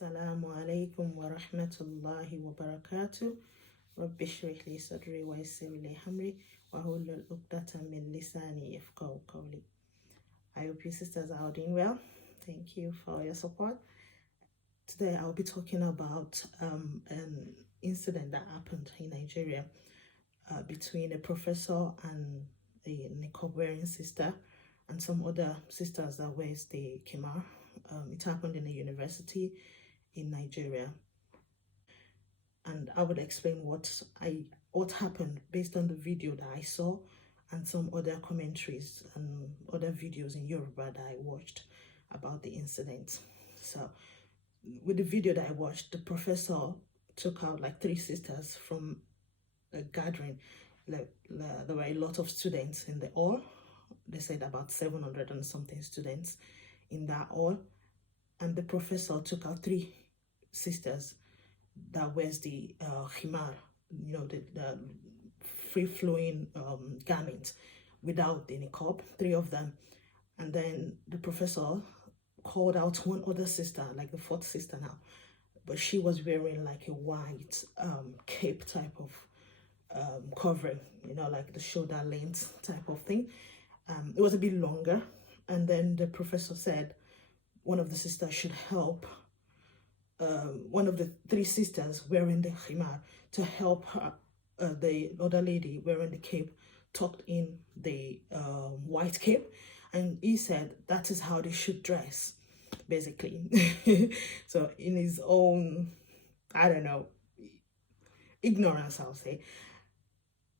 Assalamu alaykum warahmatullahi wabarakatuh. Rabbi shrih li sadri wa yassir li amri wa hlul uqdatan min lisani yafqahu qawli. I hope you sisters are doing well. Thank you for your support. Today I'll be talking about an incident that happened in Nigeria between a professor and a Niqab wearing sister and some other sisters that wears the khimar. It happened in a university in Nigeria, and I would explain what happened based on the video that I saw and some other commentaries and other videos in Yoruba that I watched about the incident. So with the video that I watched, the professor took out like 3 sisters from a gathering. There were a lot of students in the hall. They said about 700 and something students in that hall, and the professor took out 3 sisters that wears the himar, the free-flowing garment without the niqab, 3 of them. And then the professor called out one other sister, like the 4th sister now, but she was wearing like a white cape type of covering, like the shoulder length type of thing. It was a bit longer, and then the professor said one of the sisters should help one of the 3 sisters wearing the khimar to help her, the other lady wearing the cape, tucked in the white cape. And he said that is how they should dress, basically. So in his own, I don't know, ignorance, I'll say,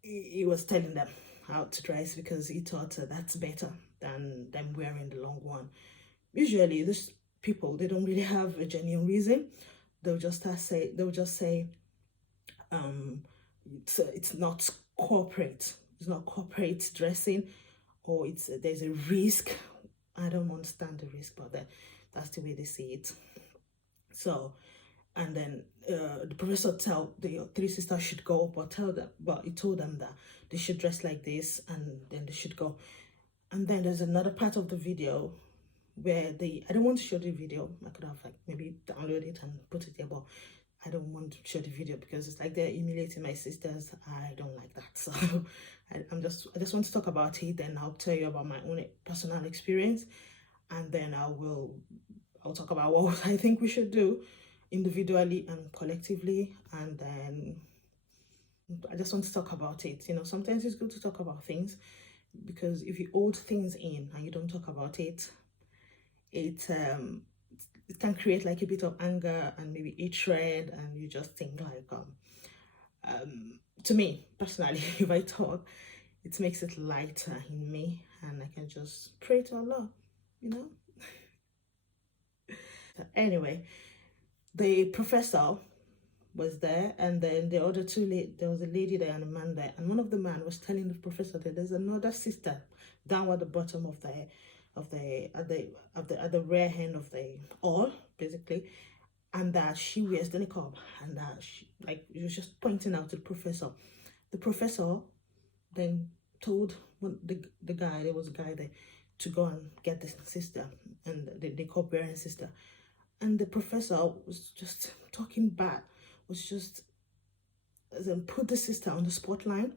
he was telling them how to dress because he thought that's better than them wearing the long one. Usually these people, they don't really have a genuine reason. They'll just say it's not corporate, dressing, or there's a risk. I don't understand the risk, but that's the way they see it. So, and then the professor told the 3 sisters should go, but he told them that they should dress like this, and then they should go. And then there's another part of the video where I don't want to show the video. I could have like maybe download it and put it there, but I don't want to show the video because it's like they're humiliating my sisters. I don't like that. So I just want to talk about it, and I'll tell you about my own personal experience, and then I'll talk about what I think we should do individually and collectively. And then I just want to talk about it. Sometimes it's good to talk about things, because if you hold things in and you don't talk about it, it can create like a bit of anger and maybe hatred, and you just think like to me personally, if I talk, it makes it lighter in me, and I can just pray to Allah. So anyway, the professor was there, and then the other 2 there was a lady there and a man there, and one of the man was telling the professor that there's another sister down at the bottom of the at the rear end of the hall, basically, and that she wears the niqab, and that she was just pointing out to the professor. The professor then told the guy, there was a guy there, to go and get the sister and the niqab wearing sister, and the professor was just talking bad, was just put the sister on the spotlight,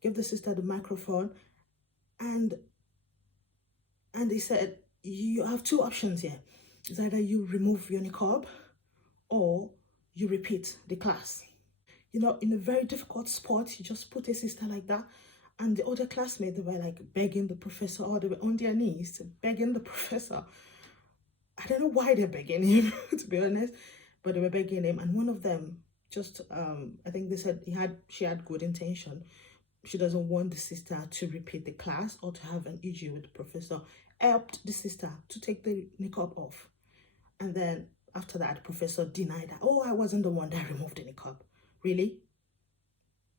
give the sister the microphone, and he said, you have 2 options here. It's either you remove your niqab or you repeat the class. In a very difficult spot, you just put a sister like that, and the other classmates, they were like begging the professor, or they were on their knees begging the professor. I don't know why they're begging him, to be honest, but they were begging him. And one of them just, I think they said she had good intention. She doesn't want the sister to repeat the class or to have an issue with the professor. Helped the sister to take the niqab off. And then after that, the professor denied that. Oh, I wasn't the one that removed the niqab. Really?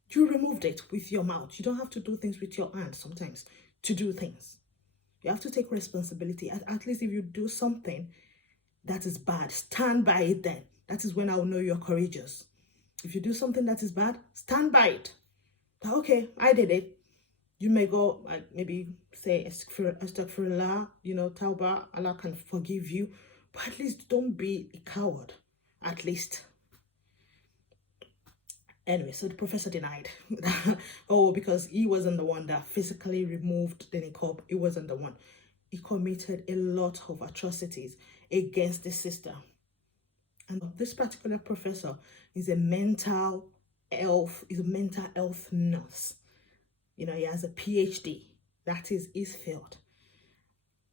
You removed it with your mouth. You don't have to do things with your hands sometimes to do things. You have to take responsibility. At least if you do something that is bad, stand by it then. That is when I will know you're courageous. If you do something that is bad, stand by it. Okay, I did it. You may go, maybe say astaghfirullah, tawbah, Allah can forgive you, but at least don't be a coward. at least. Anyway, so the professor denied. Oh, because he wasn't the one that physically removed the niqab. He wasn't the one. He committed a lot of atrocities against the sister. And this particular professor is a mental health nurse. You know, he has a PhD. That is his field.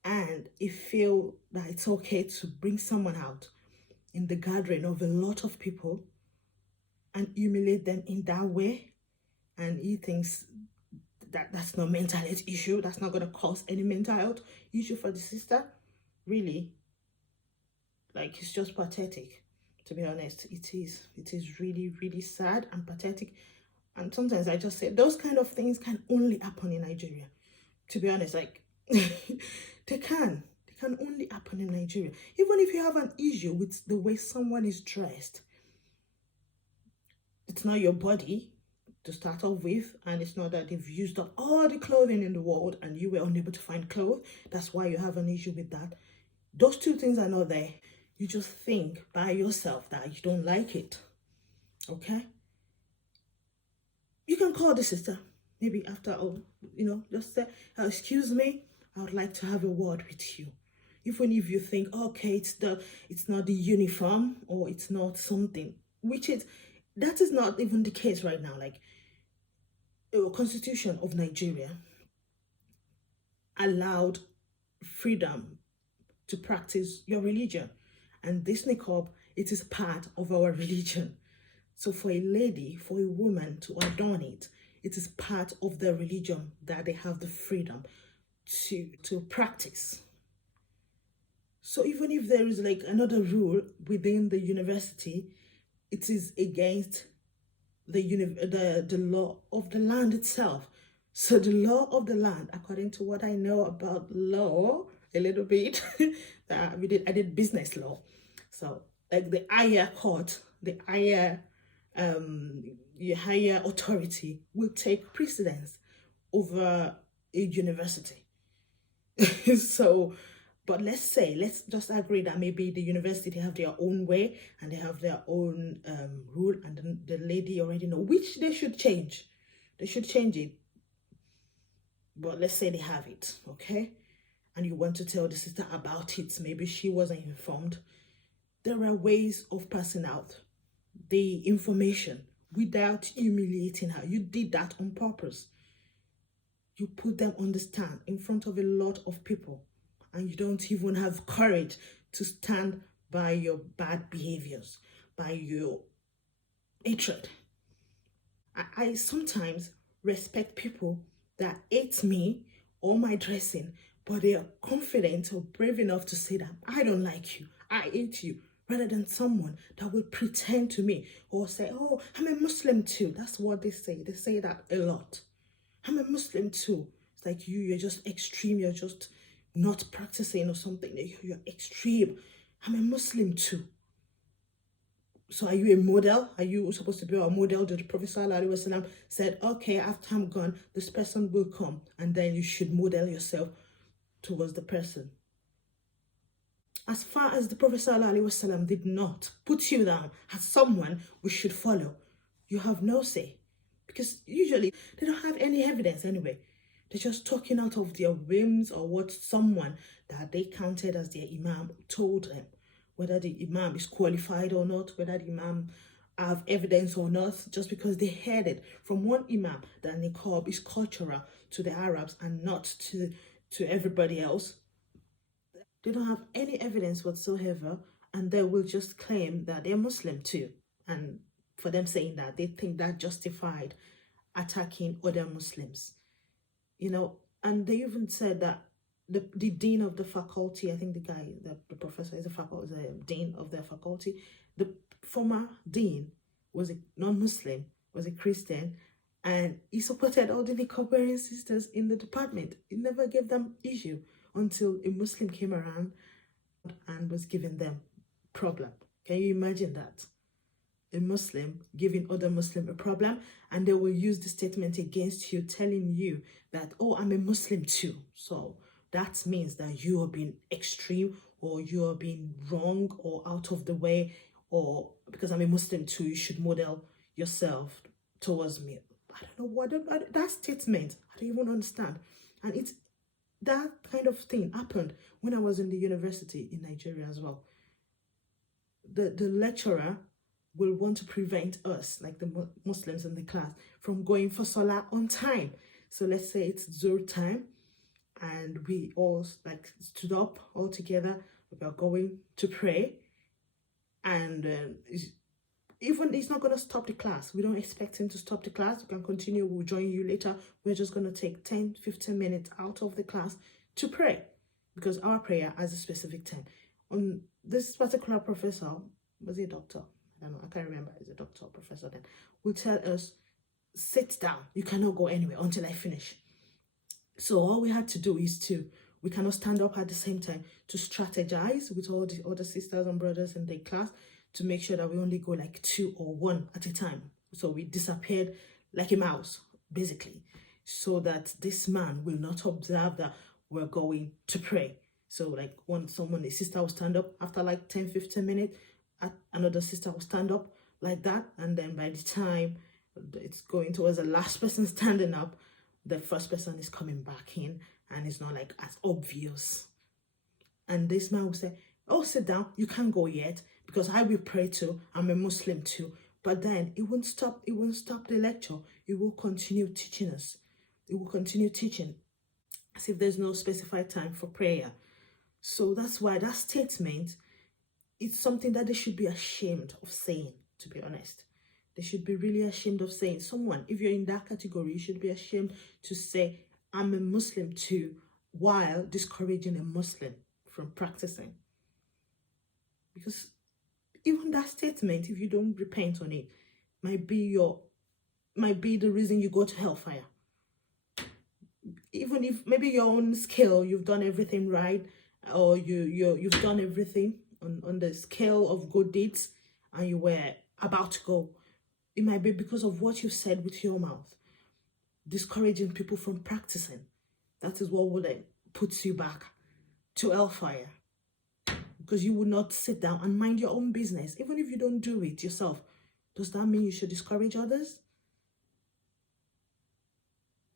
And he feel that it's okay to bring someone out in the gathering of a lot of people and humiliate them in that way. And he thinks that that's not mental health issue. That's not going to cause any mental health issue for the sister. Really, like, it's just pathetic, to be honest. It is really, really sad and pathetic. And sometimes I just say those kind of things can only happen in Nigeria, to be honest. Like, they can only happen in Nigeria. Even if you have an issue with the way someone is dressed, it's not your body to start off with, and it's not that they've used up all the clothing in the world and you were unable to find clothes. That's why you have an issue with that. Those two things are not there. You just think by yourself that you don't like it. Okay? You can call the sister maybe after, just say, excuse me, I would like to have a word with you. Even if you think, okay, it's not the uniform, or it's not something, that is not even the case right now. Like, the Constitution of Nigeria allowed freedom to practice your religion, and this niqab, it is part of our religion. So for a lady, for a woman to adorn it, it is part of their religion that they have the freedom to practice. So even if there is like another rule within the university, it is against the law of the land itself. So the law of the land, according to what I know about law a little bit, I did business law. So like the higher court, the higher authority will take precedence over a university. So, but let's just agree that maybe the university have their own way and they have their own rule, and the lady already know which they should change. They should change it. But let's say they have it, okay? And you want to tell the sister about it. Maybe she wasn't informed. There are ways of passing out the information without humiliating her. You did that on purpose. You put them on the stand in front of a lot of people, and you don't even have courage to stand by your bad behaviors, by your hatred. I sometimes respect people that hate me or my dressing, but they are confident or brave enough to say that I don't like you, I hate you, rather than someone that will pretend to me or say, oh, I'm a Muslim too. That's what they say. They say that a lot. I'm a Muslim too. It's like you're just extreme. You're just not practicing or something. You're extreme. I'm a Muslim too. So are you a model? Are you supposed to be a model? The Prophet ﷺ said, okay, after I'm gone, this person will come, and then you should model yourself towards the person. As far as the Prophet ﷺ did not put you down as someone we should follow, you have no say. Because usually they don't have any evidence anyway. They're just talking out of their whims or what someone that they counted as their imam told them. Whether the imam is qualified or not, whether the imam have evidence or not, just because they heard it from one imam that niqab is cultural to the Arabs and not to everybody else. They don't have any evidence whatsoever, and they will just claim that they're Muslim too. And for them saying that, they think that justified attacking other Muslims. And they even said that the dean of the faculty, I think the professor is the dean of their faculty, the former dean was a non-Muslim, was a Christian, and he supported all the niqab-wearing sisters in the department. He never gave them issue until a Muslim came around and was giving them problem. Can you imagine that? A Muslim giving other Muslim a problem, and they will use the statement against you, telling you that, oh, I'm a Muslim too. So that means that you are being extreme, or you are being wrong or out of the way, or because I'm a Muslim too, you should model yourself towards me. I don't know what that statement, I don't even understand. And it's that kind of thing happened when I was in the university in Nigeria as well. The lecturer will want to prevent us, like the Muslims in the class, from going for Salah on time. So let's say it's Zuhr time, and we all like stood up all together. We are going to pray, and even he's not going to stop the class. We don't expect him to stop the class. You can continue. We'll join you later. We're just going to take 10-15 minutes out of the class to pray, because our prayer has a specific time. On this particular professor, was he a doctor? I don't know, I can't remember. He's a doctor or professor then. Will tell us, sit down. You cannot go anywhere until I finish. So all we had to do is we cannot stand up at the same time, to strategize with all the other sisters and brothers in the class to make sure that we only go like 2 or 1 at a time. So we disappeared like a mouse, basically, so that this man will not observe that we're going to pray. So like a sister will stand up after like 10-15 minutes, another sister will stand up like that, and then by the time it's going towards the last person standing up, the first person is coming back in, and it's not like as obvious. And this man will say, oh, sit down, you can't go yet, because I will pray too, I'm a Muslim too. But then it won't stop the lecture. It will continue teaching us. It will continue teaching as if there's no specified time for prayer. So that's why that statement, it's something that they should be ashamed of saying, to be honest. They should be really ashamed of saying. Someone, if you're in that category, you should be ashamed to say, I'm a Muslim too, while discouraging a Muslim from practicing. Because even that statement, if you don't repent on it, might be the reason you go to hellfire. Even if maybe your own scale, you've done everything right, or you've done everything on the scale of good deeds, and you were about to go, it might be because of what you've said with your mouth, discouraging people from practicing. That is what will then puts you back to hellfire, because you will not sit down and mind your own business. Even if you don't do it yourself, does that mean you should discourage others?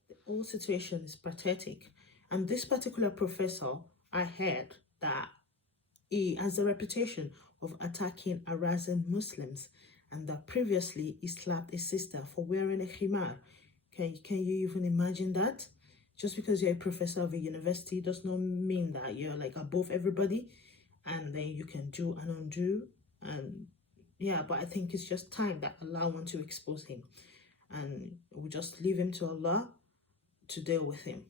The whole situation is pathetic. And this particular professor, I heard that he has a reputation of attacking, harassing Muslims, and that previously he slapped a sister for wearing a khimar. Can you even imagine that? Just because you're a professor of a university does not mean that you're like above everybody, and then you can do and undo. And yeah, but I think it's just time that Allah wants to expose him, and we just leave him to Allah to deal with him,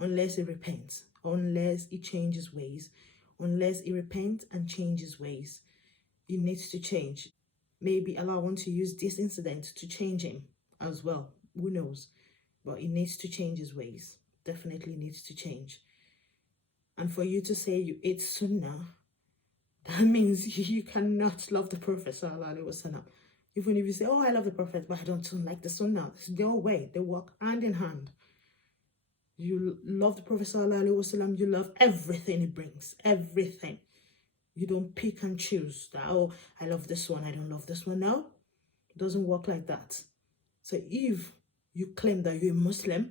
unless he repents, unless he changes ways, unless he repents and changes ways. He needs to change. Maybe Allah wants to use this incident to change him as well. Who knows? But he needs to change his ways. Definitely needs to change. And for you to say you ate sunnah, that means you cannot love the Prophet sallallahu alaihi wasallam. Even if you say, oh, I love the Prophet, but I don't like the sunnah. There's no way. They walk hand in hand. You love the Prophet sallallahu alaihi wasallam. You love everything he brings. Everything. You don't pick and choose that, oh, I love this one, I don't love this one. No, it doesn't work like that. So if you claim that you're a Muslim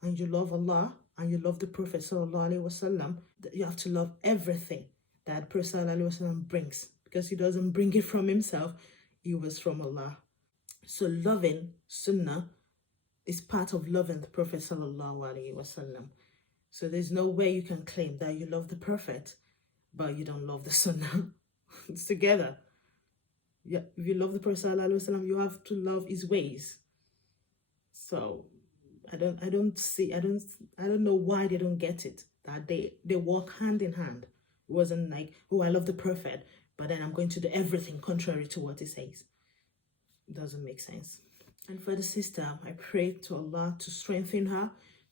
and you love Allah and you love the Prophet sallallahu alaihi wasallam, you have to love everything that the Prophet sallallahu alaihi wasallam brings, because he doesn't bring it from himself, it was from Allah. So loving Sunnah is part of loving the Prophet sallallahu alaihi wasallam. So there's no way you can claim that you love the Prophet but you don't love the Sunnah. It's together. Yeah, if you love the Prophet sallallahu alaihi wasallam, you have to love his ways. So I don't know why they don't get it, that they walk hand in hand. It wasn't like, oh, I love the Prophet, but then I'm going to do everything contrary to what he says. It doesn't make sense. And for the sister, I pray to Allah to strengthen her,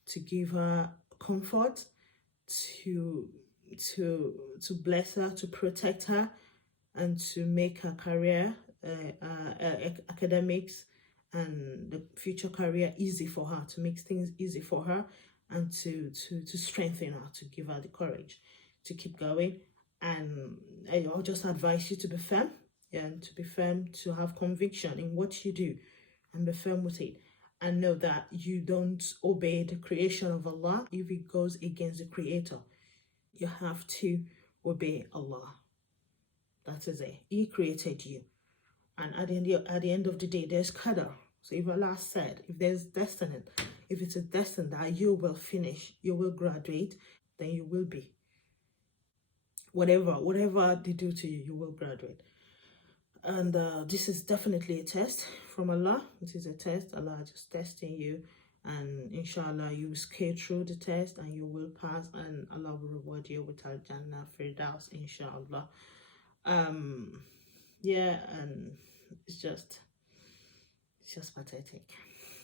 to give her comfort, to bless her, to protect her, and to make her career, academics, and the future career easy for her, to make things easy for her, and to strengthen her, to give her the courage to keep going. And I'll just advise you to be firm and to be firm, to have conviction in what you do and be firm with it. And know that you don't obey the creation of Allah if it goes against the Creator. You have to obey Allah. That is it. He created you. And at the end of the day, there's qadar. So if Allah said, if there's destiny, if it's a destiny that you will finish, you will graduate, then you will be. Whatever they do to you, you will graduate. And this is definitely a test from Allah. This is a test. Allah is just testing you. And inshallah, you will scale through the test and you will pass. And Allah will reward you with Al-Jannah Firdaus, inshallah. Yeah, and it's just pathetic.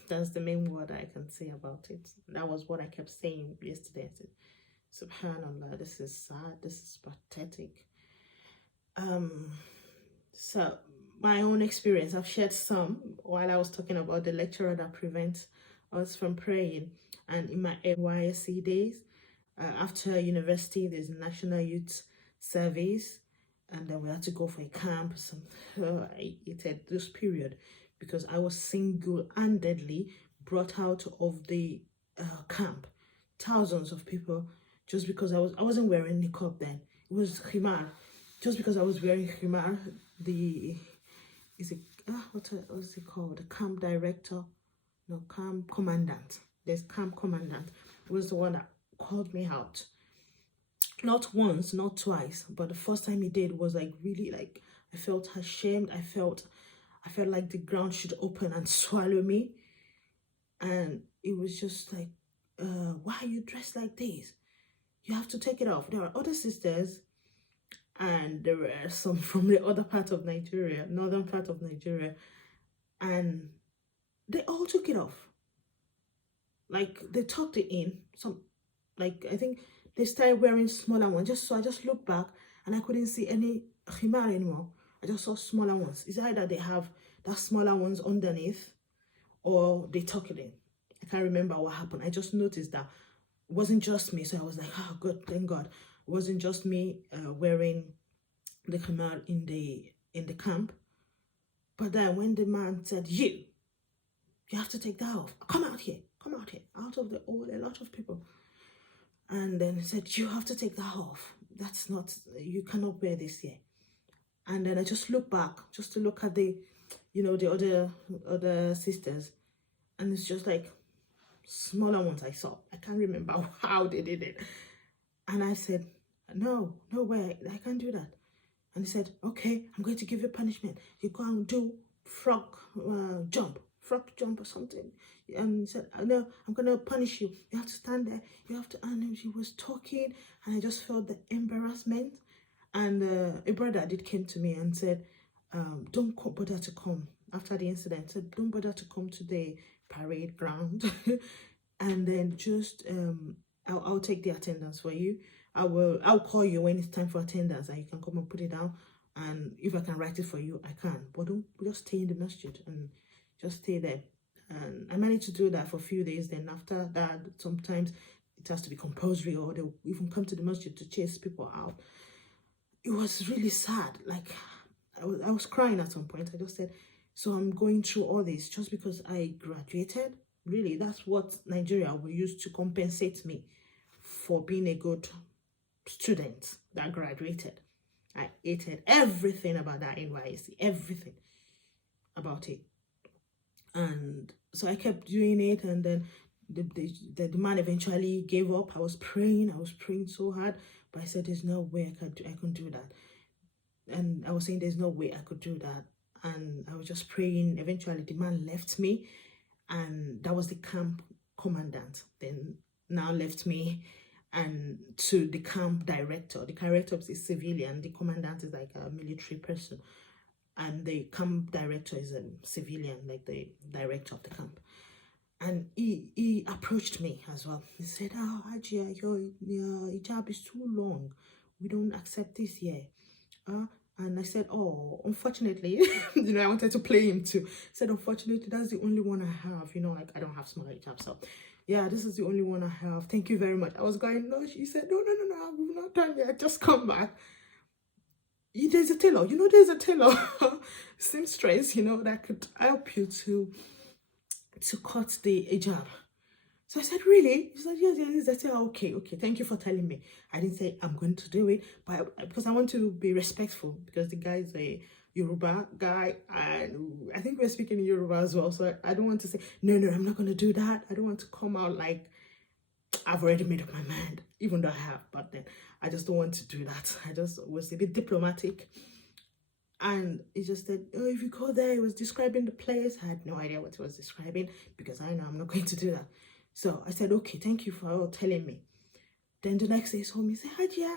That's the main word I can say about it. That was what I kept saying yesterday. I said, Subhanallah, this is sad, this is pathetic. So my own experience, I've shared some while I was talking about the lecturer that prevents us from praying. And in my NYSC days, after university, there's National Youth Service, and then we had to go for a camp. I hated this period because I was single-handedly brought out of the camp. Thousands of people, just because I wasn't wearing niqab then. It was khimar. Just because I was wearing khimar, what is it called? The camp director, no, camp commandant. There's camp commandant was the one that called me out. Not once, not twice, but the first time he did was like really like I felt ashamed. I felt like the ground should open and swallow me. And it was just like, why are you dressed like this? You have to take it off. There are other sisters, and there were some from the other part of Nigeria, northern part of Nigeria, and they all took it off. Like they tucked it in. Like I think they started wearing smaller ones. So I just looked back and I couldn't see any khimar anymore. I just saw smaller ones. It's either they have that smaller ones underneath or they tuck it in. I can't remember what happened. I just noticed that it wasn't just me. So I was like, oh God, thank God. It wasn't just me wearing the khimar in the camp. But then when the man said, you have to take that off. Come out here, out of a lot of people. And then he said, you have to take that off. That's not, you cannot wear this here. And then I just looked back, just to look at the other sisters. And it's just like smaller ones I saw. I can't remember how they did it. And I said, no way, I can't do that. And he said, okay, I'm going to give you punishment. You go and do frog jump or something. And he said, no, I'm going to punish you. You have to stand there. You have to, and he was talking, and I just felt the embarrassment. And a brother came to me and said, don't bother to come. After the incident, said, don't bother to come to the parade ground. And then just, I'll take the attendance for you. I'll call you when it's time for attendance, and you can come and put it down. And if I can write it for you, I can. But don't just stay in the masjid and just stay there. And I managed to do that for a few days. Then after that, sometimes it has to be compulsory, or they'll even come to the masjid to chase people out. It was really sad. Like I was crying at some point. I just said, so I'm going through all this just because I graduated? Really, that's what Nigeria will use to compensate me for being a good student that graduated. I hated everything about that NYSC, everything about it. And so I kept doing it, and then the man eventually gave up. I was praying so hard, but I said, there's no way I couldn't do that. And I was saying there's no way I could do that. And I was just praying. Eventually the man left me, and that was the camp commandant. Then now left me and to the camp director. The director is a civilian. The commandant is like a military person. And the camp director is a civilian, like the director of the camp. And he approached me as well. He said, oh, Ajia, your hijab is too long. We don't accept this here. And I said, oh, unfortunately, I wanted to play him too. I said, unfortunately, that's the only one I have. Like I don't have small hijab. So yeah, this is the only one I have. Thank you very much. I was going, no. She said, no, we've not done yet. Just come back. there's a tailor, there's a tailor, seamstress, that could help you to cut the hijab. So I said, really? He said, yes, yes. I said, okay, thank you for telling me. I didn't say I'm going to do it, but because I want to be respectful, because the guy is a Yoruba guy, and I think we're speaking in Yoruba as well. So I don't want to say, no, I'm not going to do that. I don't want to come out like I've already made up my mind, even though I have, but then I just don't want to do that. I just was a bit diplomatic. And he just said, oh, if you go there, he was describing the place. I had no idea what he was describing, because I know I'm not going to do that. So I said, okay, thank you for telling me. Then the next day he saw me, he said, Hajia,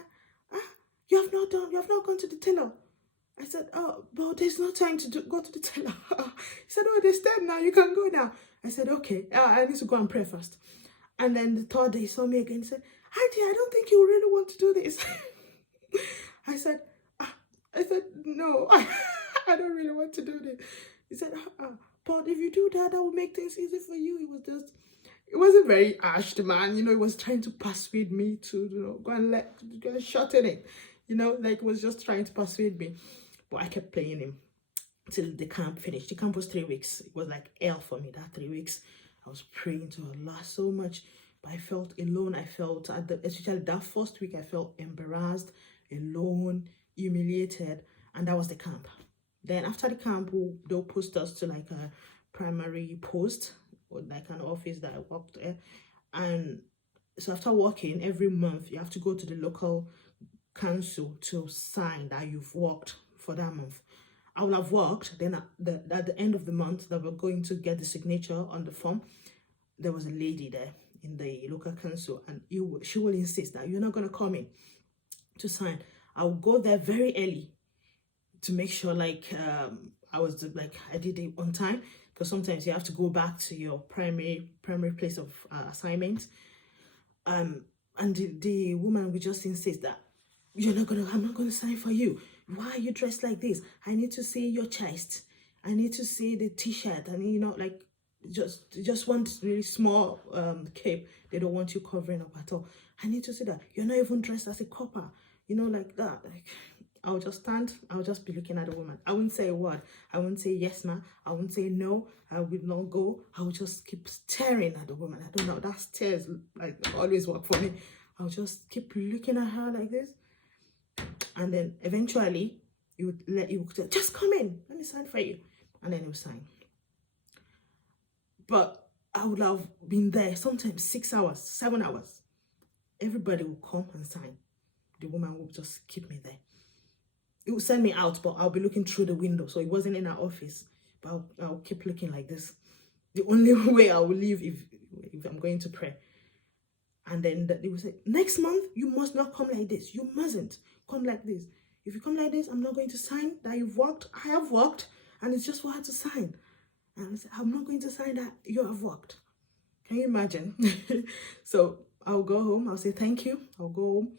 you have not gone to the tailor. I said, oh, but there's no time to go to the tailor. He said, oh, there's time now, you can go now. I said, okay, I need to go and pray first. And then the third day he saw me again and said, Hajia, I don't think you really want to do this. I said, no, I don't really want to do this. He said, but if you do that, that will make things easy for you. It wasn't very harsh, the man, he was trying to persuade me to, go and shorten it, like he was just trying to persuade me. But I kept playing him till the camp finished. The camp was 3 weeks. It was like hell for me, that 3 weeks. I was praying to Allah so much, but I felt alone. I felt, especially that first week, I felt embarrassed, alone, humiliated, and that was the camp. Then after the camp, they'll post us to like a primary post, or like an office that I worked at. And so after working, every month you have to go to the local council to sign that you've worked for that month. I will have worked, then at the end of the month that we're going to get the signature on the form, there was a lady there in the local council, and she will insist that you're not going to come in to sign. I'll go there very early to make sure like I did it on time, because sometimes you have to go back to your primary place of assignment. And the woman will just insist that I'm not gonna sign for you. Why are you dressed like this? I need to see your chest. I need to see the t-shirt. And like just want really small cape. They don't want you covering up at all. I need to see that you're not even dressed as a copper, like that. Like, I'll just stand, I'll just be looking at the woman. I wouldn't say a word. I wouldn't say yes, ma. I wouldn't say no. I would not go. I would just keep staring at the woman. I don't know, that stares like always work for me. I'll just keep looking at her like this. And then eventually you would say, just come in, let me sign for you. And then he would sign. But I would have been there sometimes 6 hours, 7 hours. Everybody would come and sign. The woman would just keep me there. It would send me out, but I'll be looking through the window. So it wasn't in our office, but I'll keep looking like this. The only way I will leave if I'm going to pray. And then they will say, next month, you must not come like this. You mustn't come like this. If you come like this, I'm not going to sign that you've worked. I have worked, and it's just for her to sign. And I say, I'm not going to sign that you have worked. Can you imagine? So I'll go home. I'll say, thank you. I'll go home.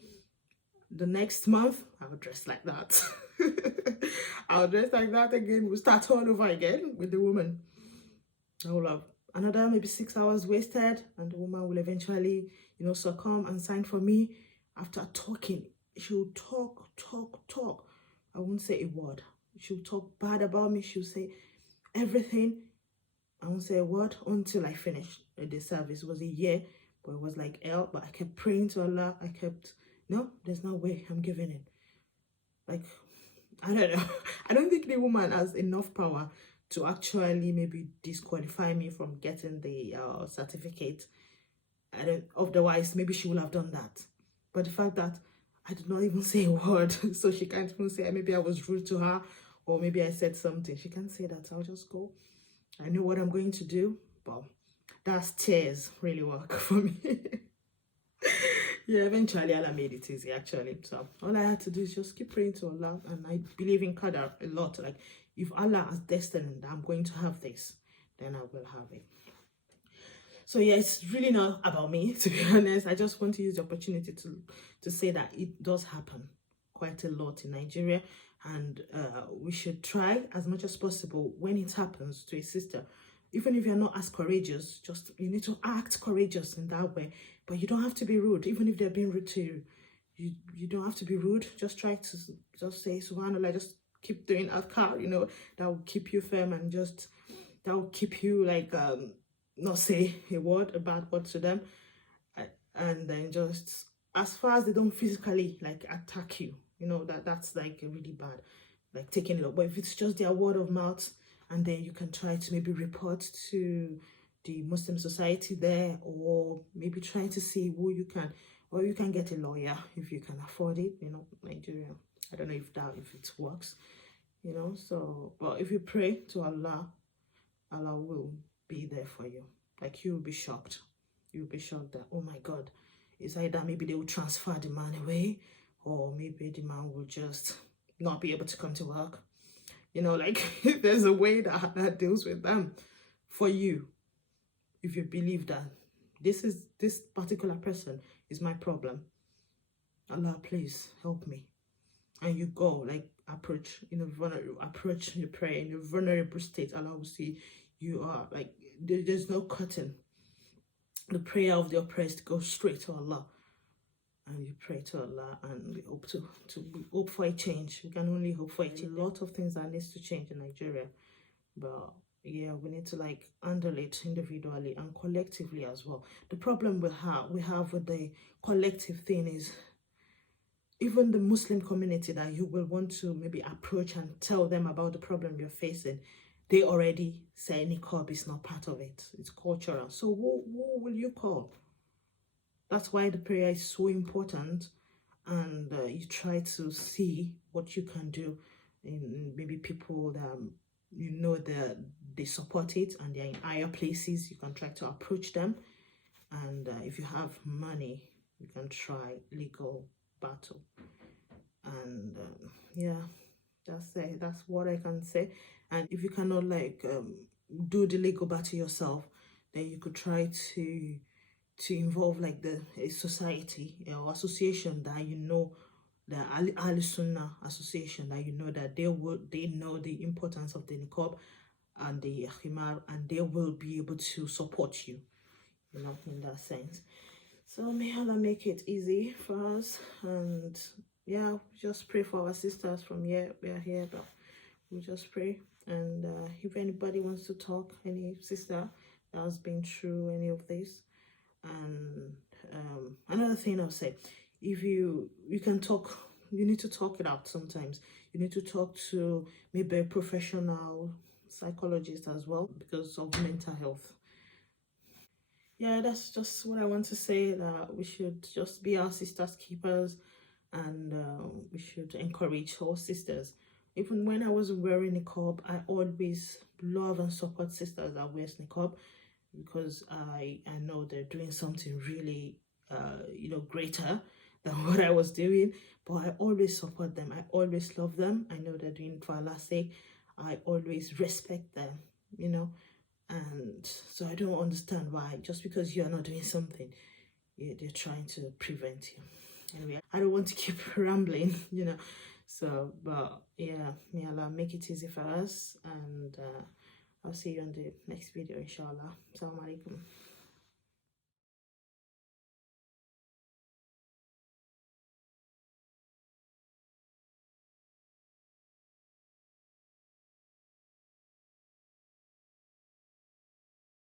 The next month, I'll dress like that. I'll dress like that again. We'll start all over again with the woman. I will have another maybe 6 hours wasted, and the woman will eventually, succumb and sign for me. After talking, she'll talk. I won't say a word. She'll talk bad about me. She'll say everything. I won't say a word until I finish the service. It was a year, but it was like hell. But I kept praying to Allah. No, there's no way I'm giving in. Like, I don't know. I don't think the woman has enough power to actually maybe disqualify me from getting the certificate. Otherwise, maybe she would have done that. But the fact that I did not even say a word, so she can't even say maybe I was rude to her, or maybe I said something. She can't say that. I'll just go. I know what I'm going to do, but that's tears really work for me. Yeah, eventually Allah made it easy, actually. So all I had to do is just keep praying to Allah, and I believe in Qadar a lot. Like, if Allah has destined that I'm going to have this, then I will have it. So yeah, it's really not about me, to be honest. I just want to use the opportunity to say that it does happen quite a lot in Nigeria, and we should try as much as possible when it happens to a sister. Even if you're not as courageous, you need to act courageous in that way. But you don't have to be rude, even if they're being rude to you. you don't have to be rude. Just try to just say subhanallah, just keep doing adhkar, you know, that will keep you firm, and just that will keep you like not say a bad word to them. And then just as far as they don't physically like attack you, you know, that's like really bad, like taking it up. But if it's just their word of mouth, and then you can try to maybe report to the Muslim society there, or maybe try to see who you can, or you can get a lawyer if you can afford it, you know, Nigeria. I don't know if it works, you know. So but if you pray to Allah, Allah will be there for you. Like, you will be shocked. You'll be shocked that, oh my God, it's either maybe they will transfer the man away, or maybe the man will just not be able to come to work. You know, like there's a way that deals with them for you. If you believe that this particular person is my problem, Allah, please help me. And you go, like, approach in a vulnerable, approach your prayer in a vulnerable state. Allah will see you are like, there's no cutting. The prayer of the oppressed goes straight to Allah, and you pray to Allah, and we hope for a change. We can only hope for a change. A lot of things that needs to change in Nigeria, but yeah, we need to like handle it individually and collectively as well. The problem we have with the collective thing is, even the Muslim community that you will want to maybe approach and tell them about the problem you're facing, they already say niqab is not part of it. It's cultural. So who will you call? That's why the prayer is so important. And you try to see what you can do. In maybe people that you know that they support it and they're in higher places, you can try to approach them. And if you have money, you can try legal battle. And yeah, that's what I can say. And if you cannot like do the legal battle yourself, then you could try to involve like a society or association that you know, the Al Sunnah association, that you know that they know the importance of the niqab and the khimar, and they will be able to support you, you know, in that sense. So may Allah make it easy for us. And yeah, just pray for our sisters from here. We are here, but we just pray. And if anybody wants to talk, any sister that has been through any of this. And another thing I'll say, if you can talk, you need to talk it out sometimes. You need to talk to maybe a professional psychologist as well, because of mental health. Yeah, that's just what I want to say, that we should just be our sisters' keepers, and we should encourage our sisters. Even when I was wearing niqab, I always love and support sisters that wear niqab, because I know they're doing something really you know, greater than what I was doing. But I always support them. I always love them. I know they're doing it for Allah's sake. I always respect them, you know. And so I don't understand why, just because you're not doing something, they're trying to prevent you. Anyway, I don't want to keep rambling, you know. So, but yeah, may Allah make it easy for us. And I'll see you on the next video, inshallah. Assalamu alaikum.